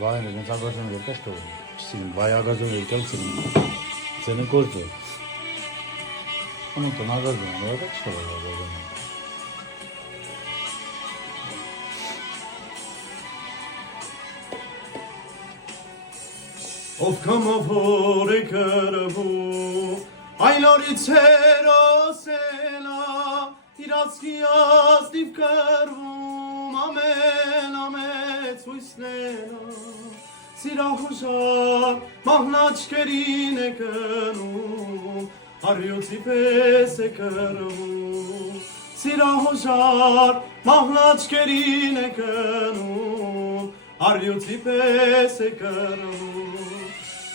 Վայրը նենց ագազում եկա что սին վայ ագազում եկալ սին ցենը կորտը Անոնց ագազում եկա что ագազում Ով կամավոր է կրվում, այն օրից հերոսելա, իր ազգի ազնիվ կրվում, ամենամեծ հույսնելա, սիրահուժար մահնաճկերին է կնում, արյոցի պես է կրվում, սիրահուժար մահնաճկերին է կնում, արյոցի պես է կրվում,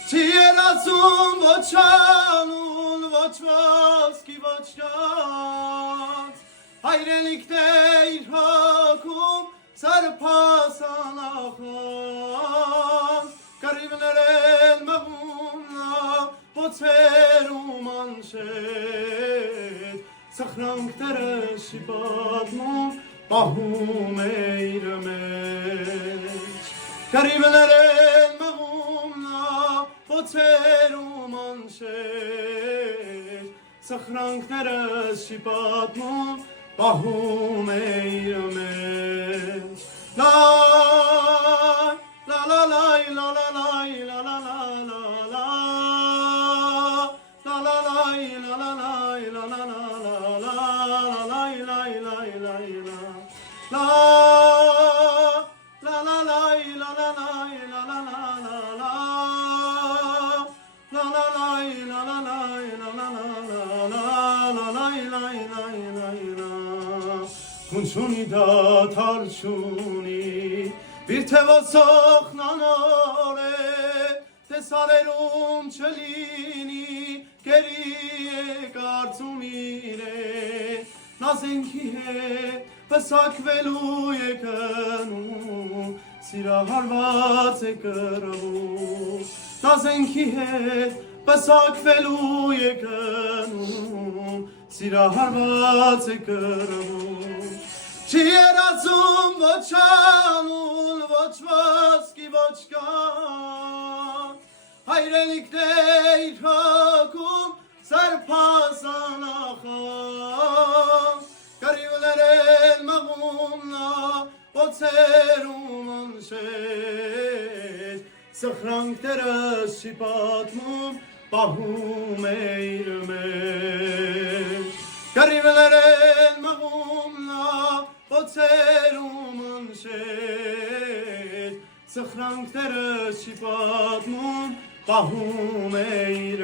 Չի երազում ոչ անուն, ոչ ոսկի, ոչ կյանք, հայրենիքն է իր հոգում, սարպասանախան, կռիվներ են մղում նա, ոցերում անշետ, սխրանքները շիպատնում, պահում է իր մեջ, կռիվներ են մղում Ոցերում անշեր, սխրանքները շիպատնում, պահում է իր մեջ, լա լա լայ, լա լա լայ, լա լա լա լա լա, լա լա լայ, լա լա լայ, լա լա լա լա լա, լայ լայ լայ լայ լա, լա լա լայ, լա լա լայ, լա լա լա լա Քունչունի դաթար չունի, բիրթևոսող նանոր է, տեսարերում չլինի, կերի է կարծում իրե, նազենքի հետ պսակվելու է կնում, սիրահարված է կրվում, նազենքի հետ պսակվելու է կնում, սիրահարված է կրվում, չի երազում ոչ անուն, ոչ ոսկի, ոչ կյանք, հայրենիքն է իր հոգում, սարպասանախան, կռիվներ են մղում նա, ոցերում անշեր, սխրանքները շիպատնում, պահում է իր մեջ, կռիվներ են մղում նա, ոցերում անշեր, սխրանքները շիպատնում, պահում է իր